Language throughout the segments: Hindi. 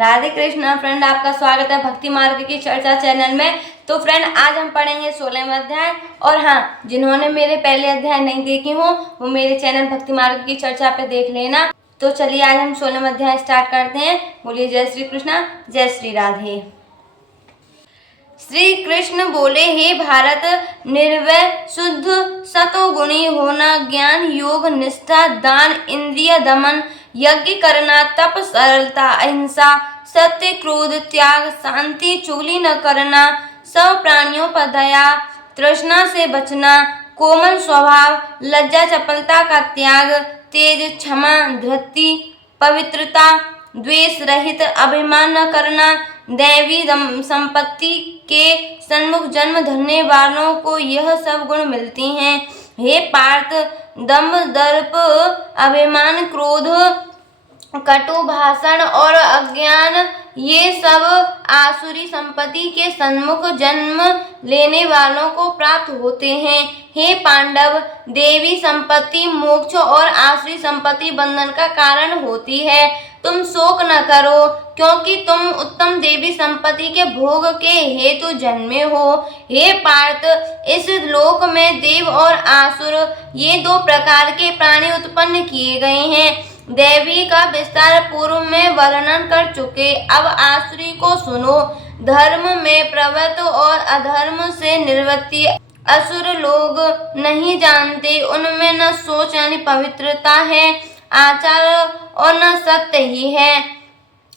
राधे कृष्ण फ्रेंड, आपका स्वागत है भक्ति मार्ग की चर्चा चैनल में। तो फ्रेंड, आज हम पढ़ेंगे 16वां अध्याय। और हाँ, जिन्होंने मेरे पहले अध्याय नहीं देखे हो वो मेरे चैनल भक्ति मार्ग की चर्चा पे देख लेना। तो चलिए आज हम 16वां अध्याय स्टार्ट करते हैं। बोलिए जय श्री कृष्णा, जय श्री राधे। श्री कृष्ण बोले, हे भारत, निर्वय शुद्ध सतोगुणी होना, ज्ञान योग निष्ठा, दान इंद्रिय दमन, यज्ञ करना, तप सरलता, अहिंसा, सत्य क्रोध त्याग, शांति, चुगली न करना, सब प्राणियों पर दया, तृष्णा से बचना, कोमल स्वभाव, लज्जा चपलता का त्याग, तेज, क्षमा, धृति, पवित्रता, द्वेष रहित, अभिमान न करना, दैवी संपत्ति के सन्मुख जन्म धरने वालों को यह सब गुण मिलती हैं। हे पार्थ, दंभ दर्प अभिमान क्रोध कटु भाषण और अज्ञान ये सब आसुरी संपत्ति के सन्मुख जन्म लेने वालों को प्राप्त होते हैं। हे पांडव, देवी संपत्ति मोक्ष और आसुरी संपत्ति बंधन का कारण होती है। तुम शोक न करो, क्योंकि तुम उत्तम देवी संपत्ति के भोग के हेतु जन्मे हो। हे पार्थ, इस लोक में देव और आसुर ये दो प्रकार के प्राणी उत्पन्न किए गए हैं। देवी का विस्तार पूर्व में वर्णन कर चुके, अब आसुरी को सुनो। धर्म में प्रवृत्त और अधर्म से निवृत्ति असुर लोग नहीं जानते, उनमें न सोच यानी पवित्रता है, आचार और न सत्य ही है।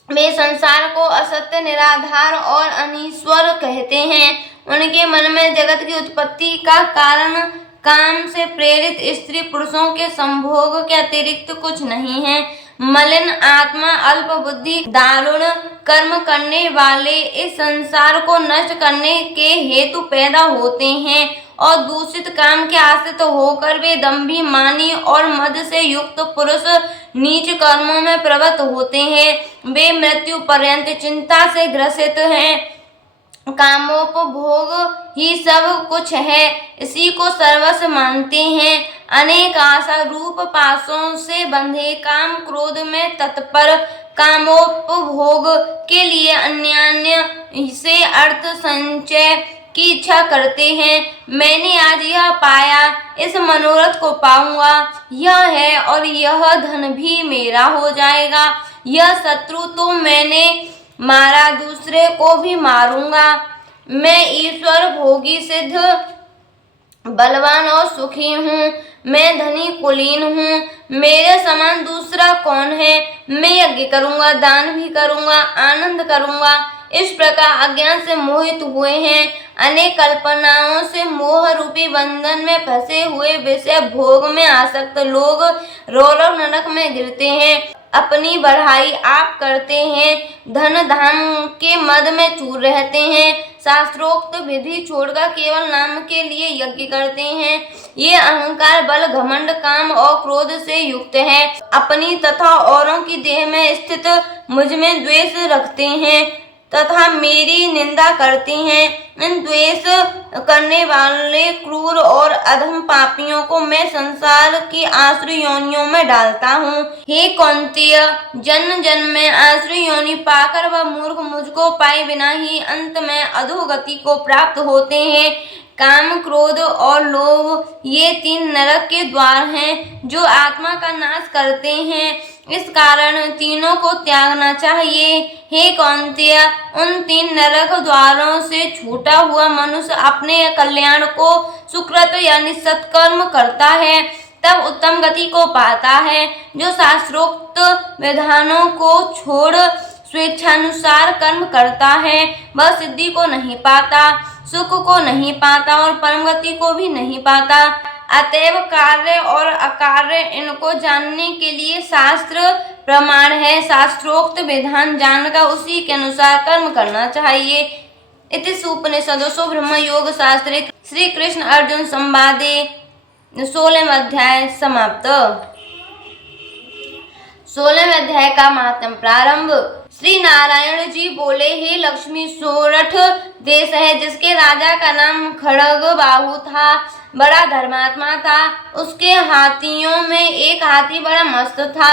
वे संसार को असत्य, निराधार और अनीश्वर कहते हैं। उनके मन में जगत की उत्पत्ति का कारण काम से प्रेरित स्त्री पुरुषों के संभोग के अतिरिक्त कुछ नहीं है। मलिन आत्मा, अल्प बुद्धि, दारुण कर्म करने वाले इस संसार को नष्ट करने के हेतु पैदा होते हैं और दूषित काम के आश्रित होकर वे दंभी, मानी और मद से युक्त पुरुष नीच कर्मों में प्रवृत्त होते हैं। वे मृत्यु पर्यंत चिंता से ग्रसित हैं। कामोपभोग ही सब कुछ है, इसी को सर्वस्व मानते हैं। अनेक आशा रूप पाशों से बंधे, काम क्रोध में तत्पर, कामोपभोग के लिए अन्यान्य से अर्थ संचय की इच्छा करते हैं। मैंने आज यह पाया, इस मनोरथ को पाऊंगा, यह है और यह धन भी मेरा हो जाएगा। यह शत्रु तो मैंने मारा, दूसरे को भी मारूंगा। मैं ईश्वर, भोगी, सिद्ध, बलवान और सुखी हूँ। मैं धनी कुलीन हूँ। मेरे समान दूसरा कौन है? मैं यज्ञ करूँगा, दान भी करूँगा, आनंद करूँगा। इस प्रकार अज्ञान से मोहित हुए हैं। अनेक कल्पनाओं से मोह रूपी बंधन में फंसे हुए विषय भोग में आसक्त लोग रोलर नरक में गिरते हैं। अपनी बढ़ाई आप करते हैं, धन धाम के मद में चूर रहते हैं। शास्त्रोक्त विधि छोड़कर केवल नाम के लिए यज्ञ करते हैं। ये अहंकार, बल, घमंड, काम और क्रोध से युक्त है। अपनी तथा औरों की देह में स्थित मुझ में द्वेष रखते हैं तथा मेरी निंदा करते हैं। इन द्वेष करने वाले क्रूर और अधम पापियों को मैं संसार की आसुरी योनियों में डालता हूँ। हे कौन्तेय, जन्म जन्म में आसुरी योनि पाकर वह मूर्ख मुझको पाए बिना ही अंत में अधोगति को प्राप्त होते हैं। काम, क्रोध और लोभ ये तीन नरक के द्वार हैं जो आत्मा का नाश करते हैं। इस कारण तीनों को त्यागना चाहिए। हे कौन्तेय, उन तीन नरक द्वारों से छूटा हुआ मनुष्य अपने कल्याण को सुकृत यानी सत्कर्म करता है, तब उत्तम गति को पाता है। जो शास्त्रोक्त विधानों को छोड़ स्वेच्छानुसार कर्म करता है वह सिद्धि को नहीं पाता, सुख को नहीं पाता और परम गति को भी नहीं पाता। अतएव कार्य और अकार्य इनको जानने के लिए शास्त्र प्रमाण है। शास्त्रोक्त विधान जानकर उसी के अनुसार कर्म करना चाहिए। इति उपनिषदोषु ब्रह्म योग शास्त्रे श्री कृष्ण अर्जुन संवादे 16वां अध्याय समाप्त। 16वें अध्याय का महात्म प्रारंभ। श्री नारायण जी बोले, हे लक्ष्मी, सोरठ देश है जिसके राजा का नाम खड़ग बाहु था, बड़ा धर्मात्मा था। उसके हाथियों में एक हाथी बड़ा मस्त था।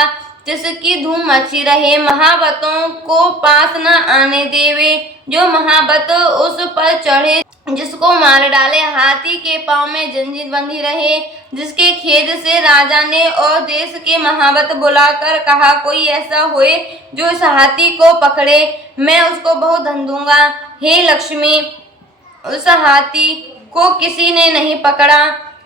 जिसकी धूम मची रहे, महावतों को पास न आने देवे, जो महावत उस पर चढ़े जिसको मार डाले, हाथी के पाँव में जंजीर बंधी रहे, जिसके खेद से राजा ने और देश के महावत बुलाकर कहा, कोई ऐसा होए जो इस हाथी को पकड़े, मैं उसको बहुत धन दूंगा। हे लक्ष्मी, उस हाथी को किसी ने नहीं पकड़ा।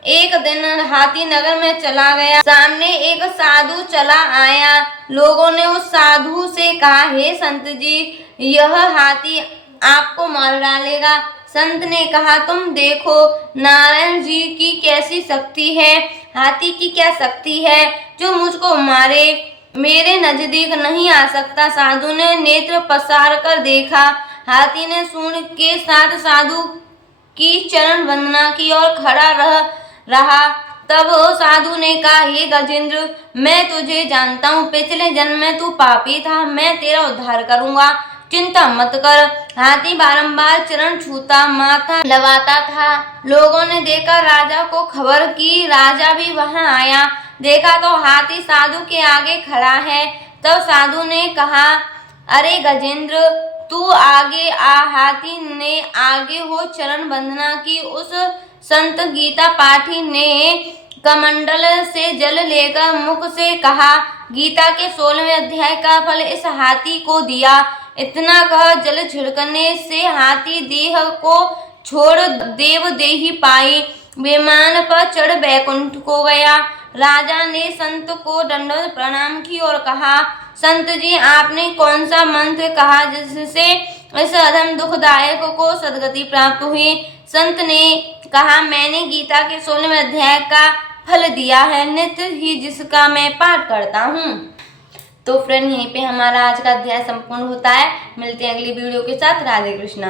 एक दिन हाथी नगर में चला गया, सामने एक साधु चला आया। लोगों ने उस साधु से कहा, हे संत जी, यह हाथी आपको मार डालेगा। संत ने कहा, तुम देखो नारायण जी की कैसी शक्ति है, हाथी की क्या शक्ति है जो मुझको मारे, मेरे नजदीक नहीं आ सकता। साधु ने नेत्र पसार कर देखा, हाथी ने सूंड के साथ साधु की चरण वंदना की और खड़ा रहा। तब साधु ने कहा, हे गजेंद्र, मैं तुझे जानता हूँ, पिछले जन्म में तू पापी था, मैं तेरा उद्धार करूंगा, चिंता मत कर। हाथी बारंबार चरण छूता, माथा लगाता था। लोगों ने देखा, राजा को खबर की, राजा भी वहां आया। देखा तो हाथी साधु के आगे खड़ा है। तब साधु ने कहा, अरे गजेंद्र, तू आगे आ। हाथी ने आगे हो चरण वंदना की। उस संत गीता पाठी ने कमंडल से जल लेकर मुख से कहा, गीता के 16वें अध्याय का फल इस हाथी को दिया। इतना कह जल छिड़कने से हाथी देह को छोड़ देव देही पाई, विमान पर चढ़ बैकुंठ को गया। राजा ने संत को दंडवत प्रणाम की और कहा, संत जी, आपने कौन सा मंत्र कहा जिससे इस अधम दुखदायक को सदगति प्राप्त हुई? संत ने कहा, मैंने गीता के 16वें अध्याय का फल दिया है, नित्य ही जिसका मैं पाठ करता हूँ। तो फ्रेंड, यहीं पे हमारा आज का अध्याय संपूर्ण होता है। मिलते हैं अगली वीडियो के साथ। राधे कृष्णा।